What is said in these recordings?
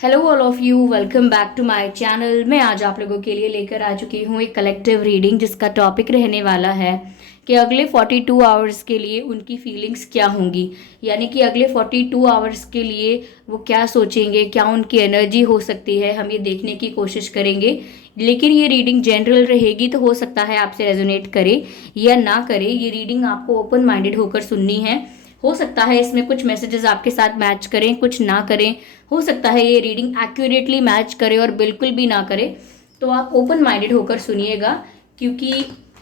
Hello all of you, welcome back to my channel. मैं आज आप लोगों के लिए लेकर आ चुकी हूँ एक कलेक्टिव रीडिंग जिसका टॉपिक रहने वाला है कि अगले 42 आवर्स के लिए उनकी फीलिंग्स क्या होंगी। यानी कि अगले 42 आवर्स के लिए वो क्या सोचेंगे, क्या उनकी एनर्जी हो सकती है, हम ये देखने की कोशिश करेंगे। लेकिन ये रीडिंग जनरल रहेगी, तो हो सकता है आपसे रेजोनेट करे या ना करे। ये रीडिंग आपको ओपन माइंडेड होकर सुननी है। हो सकता है इसमें कुछ मैसेजेस आपके साथ मैच करें, कुछ ना करें। हो सकता है ये रीडिंग एक्यूरेटली मैच करे और बिल्कुल भी ना करे। तो आप ओपन माइंडेड होकर सुनिएगा, क्योंकि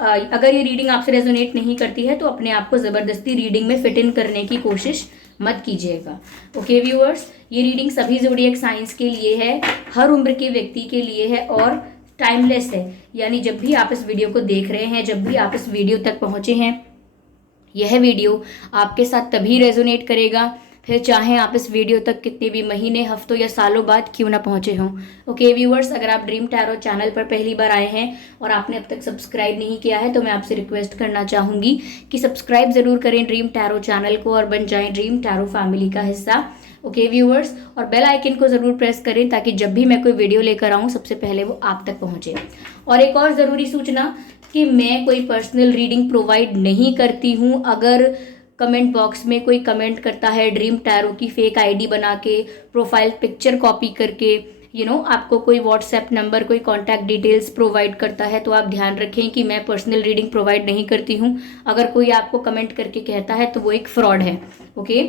अगर ये रीडिंग आपसे रेजोनेट नहीं करती है तो अपने आप को ज़बरदस्ती रीडिंग में फिट इन करने की कोशिश मत कीजिएगा। ओके व्यूअर्स, ये रीडिंग सभी ज़ोडिएक साइंस के लिए है, हर उम्र के व्यक्ति के लिए है और टाइमलेस है। यानी जब भी आप इस वीडियो को देख रहे हैं, जब भी आप इस वीडियो तक पहुंचे हैं, यह वीडियो आपके साथ तभी रेजोनेट करेगा, फिर चाहे आप इस वीडियो तक कितने भी महीने, हफ्तों या सालों बाद क्यों ना पहुंचे हों। ओके व्यूअर्स, अगर आप ड्रीम टैरो चैनल पर पहली बार आए हैं और आपने अब तक सब्सक्राइब नहीं किया है तो मैं आपसे रिक्वेस्ट करना चाहूंगी कि सब्सक्राइब जरूर करें ड्रीम टैरो चैनल को और बन जाएं ड्रीम टैरो फैमिली का हिस्सा। ओके व्यूअर्स, और बेल आइकन को जरूर प्रेस करें ताकि जब भी मैं कोई वीडियो लेकर आऊँ सबसे पहले वो आप तक पहुंचे। और एक और ज़रूरी सूचना कि मैं कोई पर्सनल रीडिंग प्रोवाइड नहीं करती हूँ। अगर कमेंट बॉक्स में कोई कमेंट करता है ड्रीम टैरो की फेक आईडी बना के, प्रोफाइल पिक्चर कॉपी करके, आपको कोई व्हाट्सएप नंबर, कोई कॉन्टैक्ट डिटेल्स प्रोवाइड करता है, तो आप ध्यान रखें कि मैं पर्सनल रीडिंग प्रोवाइड नहीं करती हूँ। अगर कोई आपको कमेंट करके कहता है तो वो एक फ्रॉड है। ओके,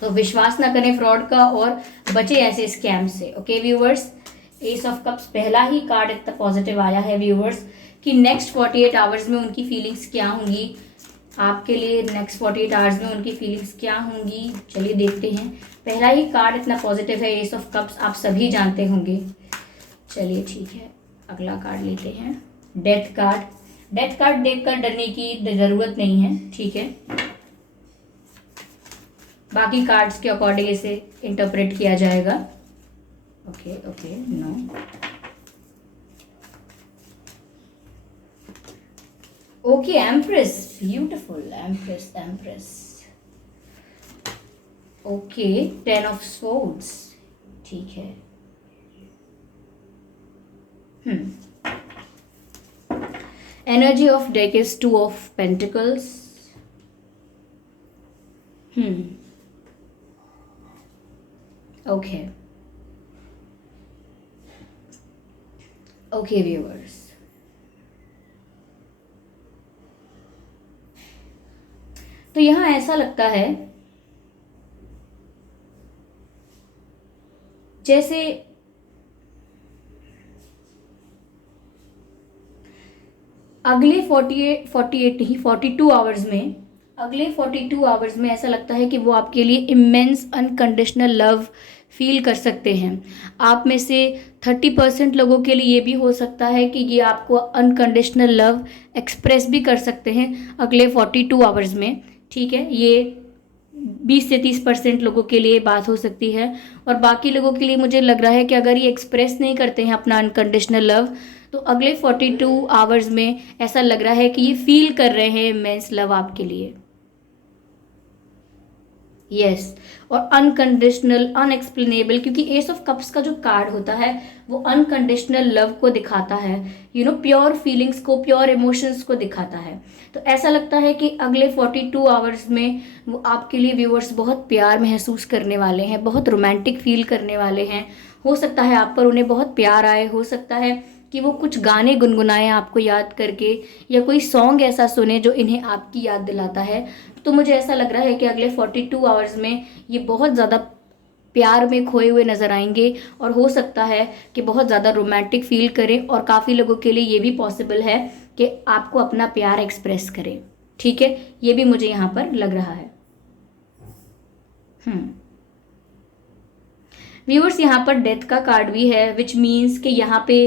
तो विश्वास ना करें फ्रॉड का और बचे ऐसे स्कैम से। Okay viewers, S of cups पहला ही कार्ड इतना पॉजिटिव आया है व्यूवर्स कि नेक्स्ट 48 आवर्स में उनकी फीलिंग्स क्या होंगी। आपके लिए नेक्स्ट 48 आवर्स में उनकी फीलिंग्स क्या होंगी, चलिए देखते हैं। पहला ही कार्ड इतना पॉजिटिव है, एस ऑफ कप्स, आप सभी जानते होंगे। चलिए ठीक है, अगला कार्ड लेते हैं, डेथ कार्ड। डेथ कार्ड देखकर डरने की ज़रूरत नहीं है, ठीक है। बाकी कार्ड्स के अकॉर्डिंग इसे इंटरप्रेट किया जाएगा। Okay okay, no, okay, empress, beautiful, empress empress. Okay, 10 of swords, ठीक है। Energy of deck is 2 of pentacles. Okay okay viewers, तो यहां ऐसा लगता है जैसे अगले 48 नहीं, 42 आवर्स में, अगले 42 आवर्स में ऐसा लगता है कि वो आपके लिए इमेंस अनकंडीशनल लव फील कर सकते हैं। आप में से 30% लोगों के लिए ये भी हो सकता है कि ये आपको अनकंडीशनल लव एक्सप्रेस भी कर सकते हैं अगले 42 आवर्स में, ठीक है। ये 20 से 30% लोगों के लिए बात हो सकती है। और बाकी लोगों के लिए मुझे लग रहा है कि अगर ये एक्सप्रेस नहीं करते हैं अपना अनकंडीशनल लव, तो अगले 42 आवर्स में ऐसा लग रहा है कि ये फील कर रहे हैं इमेंस लव आपके लिए। यस, और अनकंडीशनल, अनएक्सप्लेनेबल, क्योंकि एस ऑफ कप्स का जो कार्ड होता है वो अनकंडीशनल लव को दिखाता है, प्योर फीलिंग्स को, प्योर इमोशंस को दिखाता है। तो ऐसा लगता है कि अगले 42 आवर्स में वो आपके लिए व्यूअर्स बहुत प्यार महसूस करने वाले हैं, बहुत रोमांटिक फील करने वाले हैं। हो सकता है आप पर उन्हें बहुत प्यार आए, हो सकता है कि वो कुछ गाने गुनगुनाएं आपको याद करके, या कोई सॉन्ग ऐसा सुने जो इन्हें आपकी याद दिलाता है। तो मुझे ऐसा लग रहा है कि अगले 42 आवर्स में ये बहुत ज़्यादा प्यार में खोए हुए नज़र आएंगे और हो सकता है कि बहुत ज़्यादा रोमांटिक फील करें, और काफ़ी लोगों के लिए ये भी पॉसिबल है कि आपको अपना प्यार एक्सप्रेस करें, ठीक है। ये भी मुझे यहाँ पर लग रहा है। व्यूअर्स, यहाँ पर डेथ का कार्ड भी है, विच मीन्स कि यहाँ पे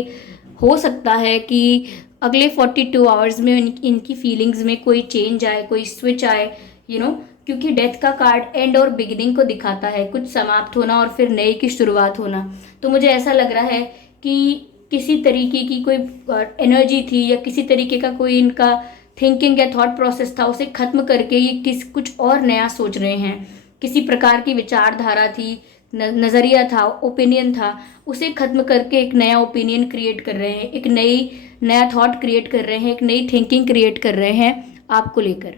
हो सकता है कि अगले 42 आवर्स में इनकी फीलिंग्स में कोई चेंज आए, कोई स्विच आए, क्योंकि डेथ का कार्ड एंड और बिगिनिंग को दिखाता है, कुछ समाप्त होना और फिर नए की शुरुआत होना। तो मुझे ऐसा लग रहा है कि किसी तरीके की कोई एनर्जी थी या किसी तरीके का कोई इनका थिंकिंग या थॉट प्रोसेस था, उसे खत्म करके ये कुछ और नया सोच रहे हैं। किसी प्रकार की विचारधारा थी, नज़रिया था, ओपिनियन था, उसे ख़त्म करके एक नया ओपिनियन क्रिएट कर रहे हैं, एक नया थॉट क्रिएट कर रहे हैं, एक नई थिंकिंग क्रिएट कर रहे हैं आपको लेकर।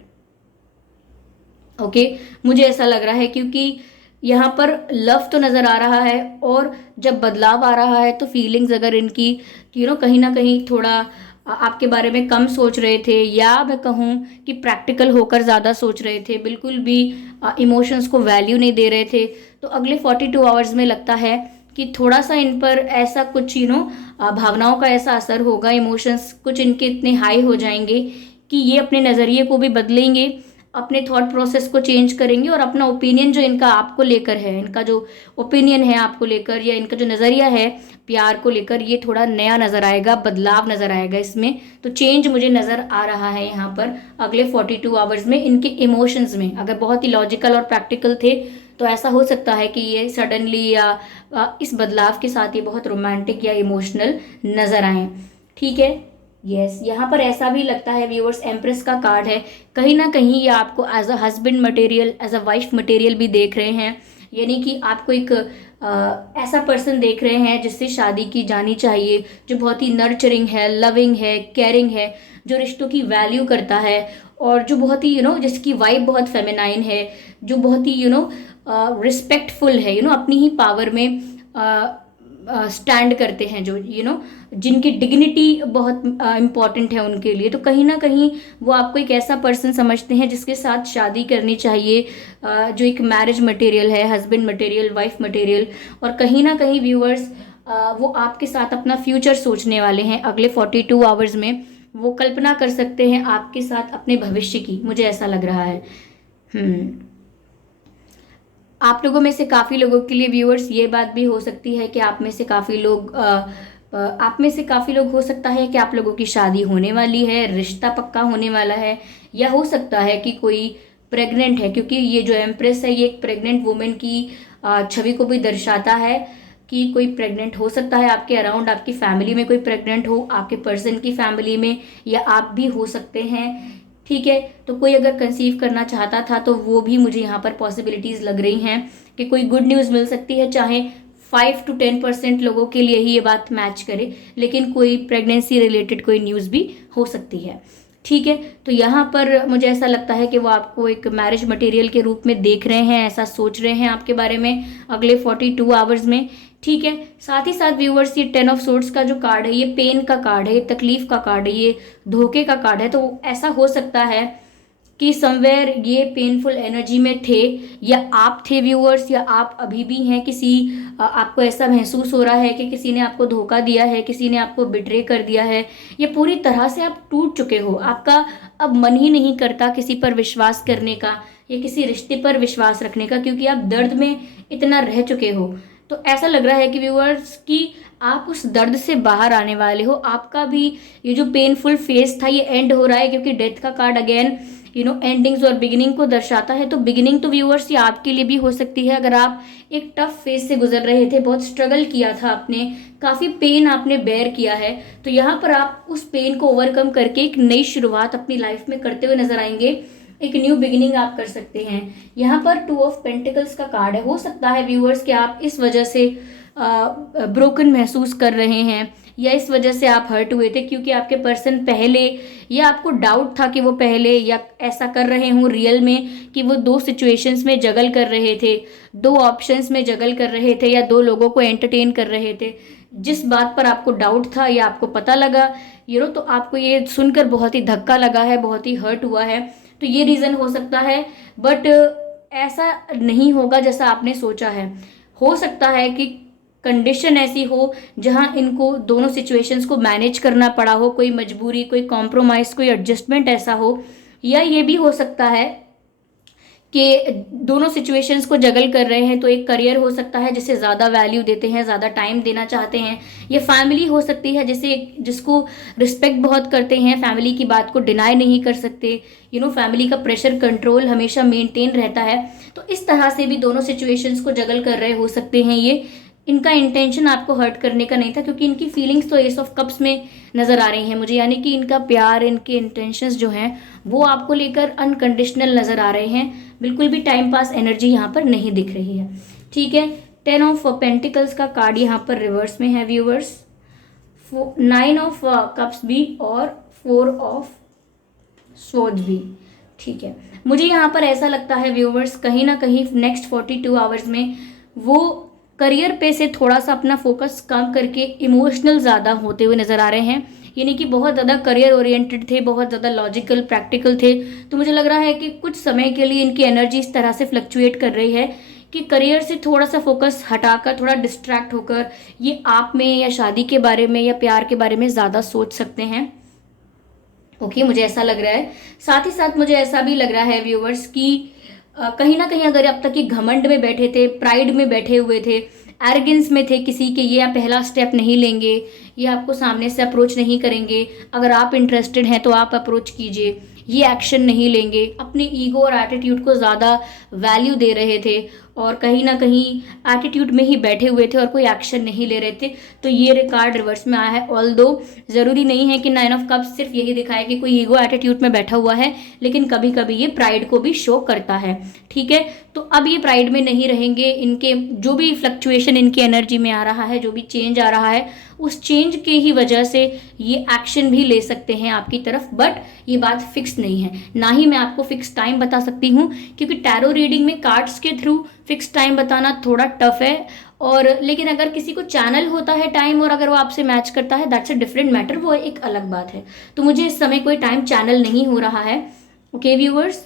ओके, मुझे ऐसा लग रहा है क्योंकि यहाँ पर लव तो नज़र आ रहा है, और जब बदलाव आ रहा है तो फीलिंग्स अगर इनकी कहीं ना कहीं थोड़ा आपके बारे में कम सोच रहे थे, या मैं कहूँ कि प्रैक्टिकल होकर ज़्यादा सोच रहे थे, बिल्कुल भी इमोशंस को वैल्यू नहीं दे रहे थे, तो अगले 42 आवर्स में लगता है कि थोड़ा सा इन पर ऐसा कुछ भावनाओं का ऐसा असर होगा, इमोशंस कुछ इनके इतने हाई हो जाएंगे कि ये अपने नज़रिए को भी बदलेंगे, अपने थॉट प्रोसेस को चेंज करेंगे, और अपना ओपिनियन जो इनका आपको लेकर है, इनका जो ओपिनियन है आपको लेकर, या इनका जो नज़रिया है प्यार को लेकर, ये थोड़ा नया नज़र आएगा, बदलाव नज़र आएगा इसमें। तो चेंज मुझे नज़र आ रहा है यहाँ पर अगले 42 आवर्स में इनके इमोशंस में। अगर बहुत ही लॉजिकल और प्रैक्टिकल थे तो ऐसा हो सकता है कि ये सडनली या इस बदलाव के साथ ये बहुत रोमांटिक या इमोशनल नज़र आए। ठीक है, यस, यहाँ पर ऐसा भी लगता है व्यूअर्स, एम्प्रेस का कार्ड है, कहीं ना कहीं ये आपको as a husband material, as a wife material भी देख रहे हैं, यानी कि आपको एक ऐसा पर्सन देख रहे हैं जिससे शादी की जानी चाहिए, जो बहुत ही नर्चरिंग है, लविंग है, केयरिंग है, जो रिश्तों की वैल्यू करता है, और जो बहुत ही जिसकी वाइब बहुत फेमिनाइन है, जो बहुत ही रिस्पेक्टफुल है, अपनी ही पावर में स्टैंड करते हैं, जो जिनकी डिग्निटी बहुत इम्पॉर्टेंट है उनके लिए। तो कहीं ना कहीं वो आपको एक ऐसा पर्सन समझते हैं जिसके साथ शादी करनी चाहिए, जो एक मैरिज मटेरियल है, हस्बैंड मटेरियल, वाइफ मटेरियल, और कहीं ना कहीं व्यूअर्स वो आपके साथ अपना फ्यूचर सोचने वाले हैं अगले 42 आवर्स में। वो कल्पना कर सकते हैं आपके साथ अपने भविष्य की, मुझे ऐसा लग रहा है। आप लोगों में से काफ़ी लोगों के लिए व्यूअर्स ये बात भी हो सकती है कि आप में से काफ़ी लोग हो सकता है कि आप लोगों की शादी होने वाली है, रिश्ता पक्का होने वाला है, या हो सकता है कि कोई प्रेग्नेंट है, क्योंकि ये जो एम्प्रेस है ये एक प्रेग्नेंट वुमेन की छवि को भी दर्शाता है कि कोई प्रेग्नेंट हो सकता है आपके अराउंड, आपकी फैमिली में कोई प्रेग्नेंट हो, आपके पर्सन की फैमिली में, या आप भी हो सकते हैं। ठीक है, तो कोई अगर कंसीव करना चाहता था तो वो भी मुझे यहाँ पर पॉसिबिलिटीज़ लग रही हैं कि कोई गुड न्यूज़ मिल सकती है, चाहे 5 to 10% लोगों के लिए ही ये बात मैच करे, लेकिन कोई प्रेगनेंसी रिलेटेड कोई न्यूज़ भी हो सकती है। ठीक है, तो यहाँ पर मुझे ऐसा लगता है कि वो आपको एक मैरिज मटेरियल के रूप में देख रहे हैं, ऐसा सोच रहे हैं आपके बारे में अगले 42 आवर्स में। ठीक है, साथ ही साथ व्यूअर्स ये 10 ऑफ सोर्ड्स का जो कार्ड है, ये पेन का कार्ड है, ये तकलीफ का कार्ड है, ये धोखे का कार्ड है। तो ऐसा हो सकता है कि समवेयर ये पेनफुल एनर्जी में थे, या आप थे व्यूअर्स, या आप अभी भी हैं, आपको ऐसा महसूस हो रहा है कि किसी ने आपको धोखा दिया है, किसी ने आपको बिट्रे कर दिया है, या पूरी तरह से आप टूट चुके हो, आपका अब मन ही नहीं करता किसी पर विश्वास करने का या किसी रिश्ते पर विश्वास रखने का, क्योंकि आप दर्द में इतना रह चुके हो। तो ऐसा लग रहा है कि व्यूअर्स कि आप उस दर्द से बाहर आने वाले हो, आपका भी ये जो पेनफुल फेज था ये एंड हो रहा है, क्योंकि डेथ का कार्ड अगेन एंडिंग्स और बिगिनिंग को दर्शाता है। तो बिगिनिंग तो व्यूअर्स ये आपके लिए भी हो सकती है, अगर आप एक टफ फेज से गुजर रहे थे, बहुत स्ट्रगल किया था आपने, काफ़ी पेन आपने बेयर किया है, तो यहाँ पर आप उस पेन को ओवरकम करके एक नई शुरुआत अपनी लाइफ में करते हुए नजर आएंगे, एक न्यू बिगिनिंग आप कर सकते हैं। यहाँ पर 2 ऑफ पेंटिकल्स का कार्ड है। हो सकता है व्यूअर्स कि आप इस वजह से ब्रोकन महसूस कर रहे हैं, या इस वजह से आप हर्ट हुए थे क्योंकि आपके पर्सन पहले, या आपको डाउट था कि वो पहले या ऐसा कर रहे हों रियल में कि वो 2 सिचुएशंस में जगल कर रहे थे, 2 ऑप्शंस में जगल कर रहे थे, या 2 लोगों को एंटरटेन कर रहे थे। जिस बात पर आपको डाउट था या आपको पता लगा तो आपको ये सुनकर बहुत ही धक्का लगा है, बहुत ही हर्ट हुआ है। तो ये रीज़न हो सकता है, बट ऐसा नहीं होगा जैसा आपने सोचा है। हो सकता है कि कंडीशन ऐसी हो जहां इनको दोनों सिचुएशंस को मैनेज करना पड़ा हो, कोई मजबूरी, कोई कॉम्प्रोमाइज़, कोई एडजस्टमेंट ऐसा हो, या ये भी हो सकता है कि दोनों सिचुएशंस को जगल कर रहे हैं। तो एक करियर हो सकता है जिसे ज़्यादा वैल्यू देते हैं, ज़्यादा टाइम देना चाहते हैं, ये फैमिली हो सकती है जिसको रिस्पेक्ट बहुत करते हैं, फैमिली की बात को डिनाई नहीं कर सकते, फैमिली का प्रेशर कंट्रोल हमेशा मेंटेन रहता है। तो इस तरह से भी दोनों सिचुएशंस को जगल कर रहे हो सकते हैं ये। इनका इंटेंशन आपको हर्ट करने का नहीं था, क्योंकि इनकी फीलिंग्स तो एस ऑफ कप्स में नज़र आ रही हैं मुझे, यानी कि इनका प्यार, इनके इंटेंशंस जो हैं वो आपको लेकर अनकंडीशनल नज़र आ रहे हैं, बिल्कुल भी टाइम पास एनर्जी यहाँ पर नहीं दिख रही है। ठीक है, 10 ऑफ पेंटिकल्स का कार्ड यहाँ पर रिवर्स में है व्यूवर्स, 9 ऑफ कप्स भी और 4 ऑफ स्वॉर्ड्स भी। ठीक है, मुझे यहाँ पर ऐसा लगता है व्यूवर्स, कहीं ना कहीं नेक्स्ट 42 आवर्स में वो करियर पे से थोड़ा सा अपना फोकस कम करके इमोशनल ज़्यादा होते हुए नज़र आ रहे हैं। यानी कि बहुत ज़्यादा करियर ओरिएंटेड थे, बहुत ज़्यादा लॉजिकल प्रैक्टिकल थे। तो मुझे लग रहा है कि कुछ समय के लिए इनकी एनर्जी इस तरह से फ्लक्चुएट कर रही है कि करियर से थोड़ा सा फोकस हटाकर, थोड़ा डिस्ट्रैक्ट होकर ये आप में या शादी के बारे में या प्यार के बारे में ज़्यादा सोच सकते हैं। ओके, मुझे ऐसा लग रहा है। साथ ही साथ मुझे ऐसा भी लग रहा है व्यूवर्स कि कहीं ना कहीं अगर अब तक ये घमंड में बैठे थे, प्राइड में बैठे हुए थे, एरोगेंस में थे किसी के, ये आप पहला स्टेप नहीं लेंगे, ये आपको सामने से अप्रोच नहीं करेंगे। अगर आप इंटरेस्टेड हैं तो आप अप्रोच कीजिए, ये एक्शन नहीं लेंगे, अपने ईगो और एटीट्यूड को ज़्यादा वैल्यू दे रहे थे और कहीं ना कहीं एटीट्यूड में ही बैठे हुए थे और कोई एक्शन नहीं ले रहे थे। तो ये कार्ड रिवर्स में आया है। ऑल्दो ज़रूरी नहीं है कि 9 ऑफ कप्स सिर्फ यही दिखाए कि कोई ईगो एटीट्यूड में बैठा हुआ है, लेकिन कभी कभी ये प्राइड को भी शो करता है। ठीक है, तो अब ये प्राइड में नहीं रहेंगे। इनके जो भी फ्लक्चुएशन इनकी एनर्जी में आ रहा है, जो भी चेंज आ रहा है, उस चेंज के ही वजह से ये एक्शन भी ले सकते हैं आपकी तरफ। बट ये बात फिक्स नहीं है, ना ही मैं आपको फिक्स टाइम बता सकती हूँ, क्योंकि टैरो रीडिंग में कार्ड्स के थ्रू फिक्स टाइम बताना थोड़ा टफ है। और लेकिन अगर किसी को चैनल होता है टाइम और अगर वो आपसे मैच करता है, दैट्स अ डिफरेंट मैटर, वो एक अलग बात है। तो मुझे इस समय कोई टाइम चैनल नहीं हो रहा है। ओके व्यूवर्स,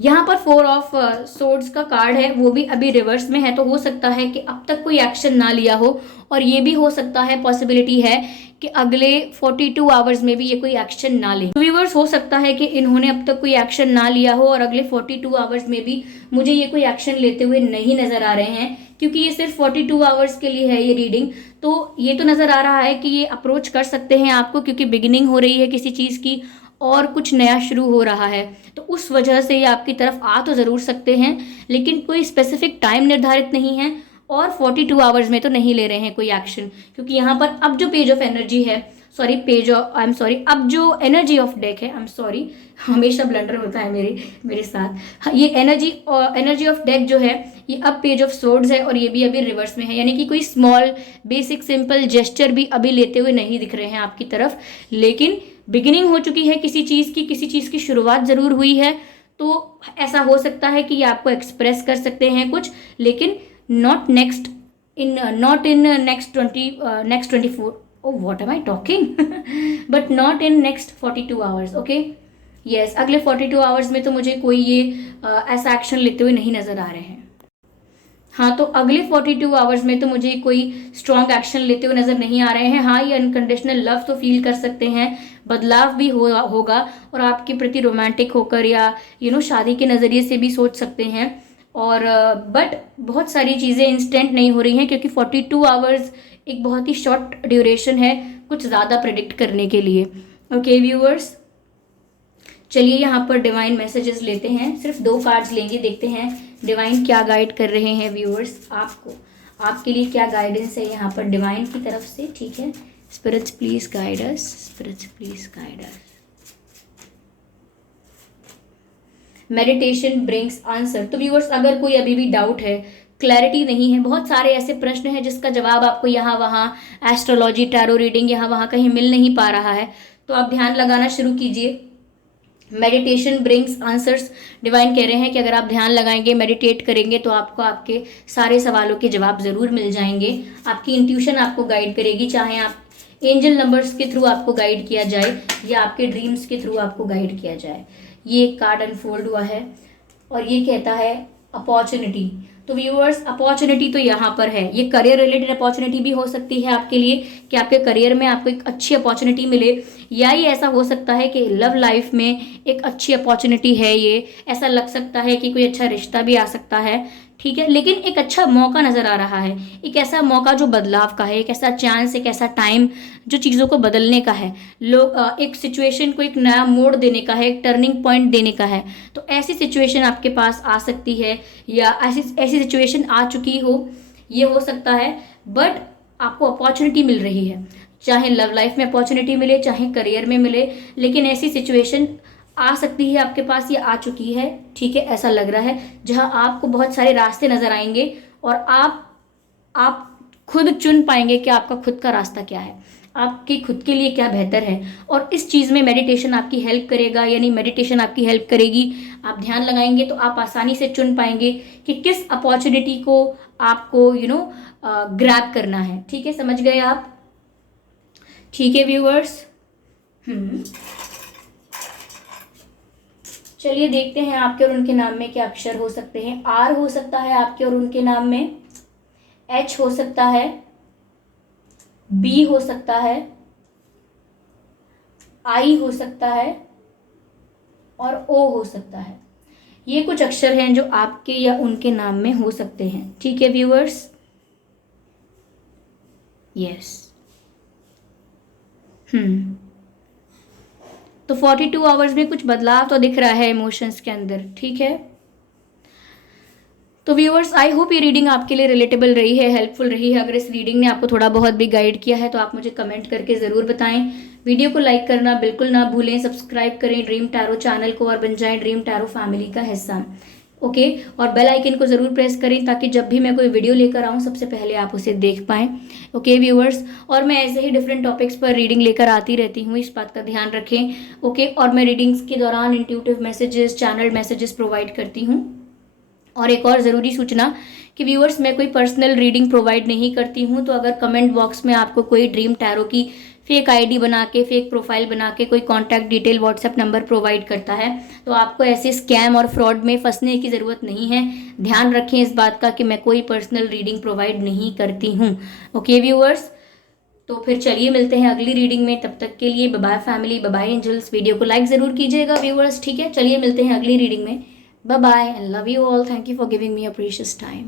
यहाँ पर 4 ऑफ सोर्ड्स का कार्ड है, वो भी अभी रिवर्स में है। तो हो सकता है कि अब तक कोई एक्शन ना लिया हो, और ये भी हो सकता है, पॉसिबिलिटी है कि अगले 42 आवर्स में भी ये कोई एक्शन ना ले। व्यूवर्स, हो सकता है कि इन्होंने अब तक कोई एक्शन ना लिया हो और अगले 42 आवर्स में भी मुझे ये कोई एक्शन लेते हुए नहीं नजर आ रहे हैं, क्योंकि ये सिर्फ 42 आवर्स के लिए है ये रीडिंग। तो ये तो नजर आ रहा है कि ये अप्रोच कर सकते हैं आपको, क्योंकि बिगिनिंग हो रही है किसी चीज़ की और कुछ नया शुरू हो रहा है। तो उस वजह से ये आपकी तरफ आ तो ज़रूर सकते हैं, लेकिन कोई स्पेसिफिक टाइम निर्धारित नहीं है और 42 आवर्स में तो नहीं ले रहे हैं कोई एक्शन। क्योंकि यहाँ पर अब जो पेज ऑफ एनर्जी है, sorry page of, I am sorry, अब जो एनर्जी ऑफ डेक है, आई एम सॉरी, हमेशा ब्लंडर होता है मेरे साथ। हाँ, ये एनर्जी ऑफ डेक जो है, ये अब पेज ऑफ सोर्ड्स है और ये भी अभी रिवर्स में है। यानी कि कोई स्मॉल बेसिक सिंपल जेस्चर भी अभी लेते हुए नहीं दिख रहे हैं आपकी तरफ, लेकिन बिगिनिंग हो चुकी है किसी चीज़ की शुरुआत ज़रूर हुई है। तो ऐसा हो सकता है कि ये आपको एक्सप्रेस कर सकते हैं कुछ, लेकिन not in next 24, oh what am I talking but not in next 42 hours, okay yes, अगले 42 आवर्स में तो मुझे कोई ये ऐसा एक्शन लेते हुए नहीं नज़र आ रहे हैं। हाँ, तो अगले 42 आवर्स में तो मुझे कोई स्ट्रॉन्ग एक्शन लेते हुए नज़र नहीं आ रहे हैं। हाँ, ये अनकंडीशनल लव तो फील कर सकते हैं, बदलाव भी होगा और आपके प्रति रोमांटिक होकर या शादी के नज़रिए से भी सोच सकते हैं। और बट बहुत सारी चीज़ें इंस्टेंट नहीं हो रही हैं, क्योंकि 42 आवर्स एक बहुत ही शॉर्ट ड्यूरेशन है कुछ ज़्यादा प्रिडिक्ट करने के लिए। ओके व्यूअर्स, चलिए यहाँ पर डिवाइन मैसेजेस लेते हैं। सिर्फ 2 कार्ड्स लेंगे, देखते हैं डिवाइन क्या गाइड कर रहे हैं व्यूअर्स आपको, आपके लिए क्या गाइडेंस है यहाँ पर डिवाइन की तरफ से। ठीक है, spirits please guide us, spirits please guide us. Meditation brings answer. तो व्यूअर्स, अगर कोई अभी भी डाउट है, क्लैरिटी नहीं है, बहुत सारे ऐसे प्रश्न हैं जिसका जवाब आपको यहाँ वहाँ एस्ट्रोलॉजी, टैरो रीडिंग यहाँ वहाँ कहीं मिल नहीं पा रहा है, तो आप ध्यान लगाना शुरू कीजिए। मेडिटेशन ब्रिंग्स आंसर्स, डिवाइन कह रहे हैं कि अगर आप ध्यान लगाएंगे, मेडिटेट करेंगे, तो आपको आपके सारे सवालों के जवाब ज़रूर मिल जाएंगे। आपकी इंट्यूशन आपको गाइड करेगी, चाहे आप एंजल नंबर्स के थ्रू आपको गाइड किया जाए या आपके ड्रीम्स के थ्रू आपको गाइड किया जाए। ये कार्ड अनफोल्ड हुआ है और ये कहता है अपॉर्चुनिटी। तो व्यूअर्स, अपॉर्चुनिटी तो यहाँ पर है, ये करियर रिलेटेड अपॉर्चुनिटी भी हो सकती है आपके लिए कि आपके करियर में आपको एक अच्छी अपॉर्चुनिटी मिले, या ये ऐसा हो सकता है कि लव लाइफ में एक अच्छी अपॉर्चुनिटी है। ये ऐसा लग सकता है कि कोई अच्छा रिश्ता भी आ सकता है, ठीक है, लेकिन एक अच्छा मौका नज़र आ रहा है, एक ऐसा मौका जो बदलाव का है, एक ऐसा चांस, एक ऐसा टाइम जो चीज़ों को बदलने का है, लोग एक सिचुएशन को एक नया मोड़ देने का है, एक टर्निंग पॉइंट देने का है। तो ऐसी सिचुएशन आपके पास आ सकती है या ऐसी सिचुएशन आ चुकी हो, ये हो सकता है। बट आपको अपॉर्चुनिटी मिल रही है, चाहे लव लाइफ में अपॉर्चुनिटी मिले, चाहे करियर में मिले, लेकिन ऐसी सिचुएशन आ सकती है आपके पास, या आ चुकी है, ठीक है, ऐसा लग रहा है, जहां आपको बहुत सारे रास्ते नजर आएंगे और आप खुद चुन पाएंगे कि आपका खुद का रास्ता क्या है, आपके खुद के लिए क्या बेहतर है। और इस चीज़ में मेडिटेशन आपकी हेल्प करेगा, यानी मेडिटेशन आपकी हेल्प करेगी। आप ध्यान लगाएंगे तो आप आसानी से चुन पाएंगे कि किस अपॉर्चुनिटी को आपको ग्रैब करना है। ठीक है, समझ गए आप? ठीक है व्यूअर्स। चलिए देखते हैं आपके और उनके नाम में क्या अक्षर हो सकते हैं। आर हो सकता है आपके और उनके नाम में, एच हो सकता है, बी हो सकता है, आई हो सकता है और ओ हो सकता है। ये कुछ अक्षर हैं जो आपके या उनके नाम में हो सकते हैं। ठीक है व्यूअर्स? यस। तो 42 आवर्स में कुछ बदलाव तो दिख रहा है इमोशंस के अंदर। ठीक है, तो व्यूअर्स आई होप ये रीडिंग आपके लिए रिलेटेबल रही है, हेल्पफुल रही है। अगर इस रीडिंग ने आपको थोड़ा बहुत भी गाइड किया है तो आप मुझे कमेंट करके ज़रूर बताएं। वीडियो को लाइक करना बिल्कुल ना भूलें, सब्सक्राइब करें ड्रीम टैरो चैनल को और बन जाएं ड्रीम टैरो फैमिली का हिस्सा। ओके, और बेल आइकन को ज़रूर प्रेस करें ताकि जब भी मैं कोई वीडियो लेकर आऊँ सबसे पहले आप उसे देख पाएँ। ओके व्यूअर्स, और मैं ऐसे ही डिफरेंट टॉपिक्स पर रीडिंग लेकर आती रहती हूँ, इस बात का ध्यान रखें। ओके, और मैं रीडिंग्स के दौरान intuitive messages, channel messages provide करती हूँ। और एक और ज़रूरी सूचना कि व्यूअर्स, मैं कोई पर्सनल रीडिंग प्रोवाइड नहीं करती हूँ, तो अगर कमेंट बॉक्स में आपको कोई ड्रीम टैरो की फेक आईडी बना के, फेक प्रोफाइल बना के कोई contact detail, WhatsApp number provide करता है, तो आपको ऐसे स्कैम और फ्रॉड में फंसने की ज़रूरत नहीं है। ध्यान रखें इस बात का कि मैं कोई पर्सनल रीडिंग प्रोवाइड नहीं करती हूँ। ओके व्यूअर्स, तो फिर चलिए मिलते हैं अगली रीडिंग में। तब तक के लिए bye bye family, bye bye angels. Video को लाइक ज़रूर कीजिएगा व्यूअर्स। ठीक है, चलिए मिलते हैं अगली रीडिंग में। Bye bye and love you all. Thank you for giving me a precious time.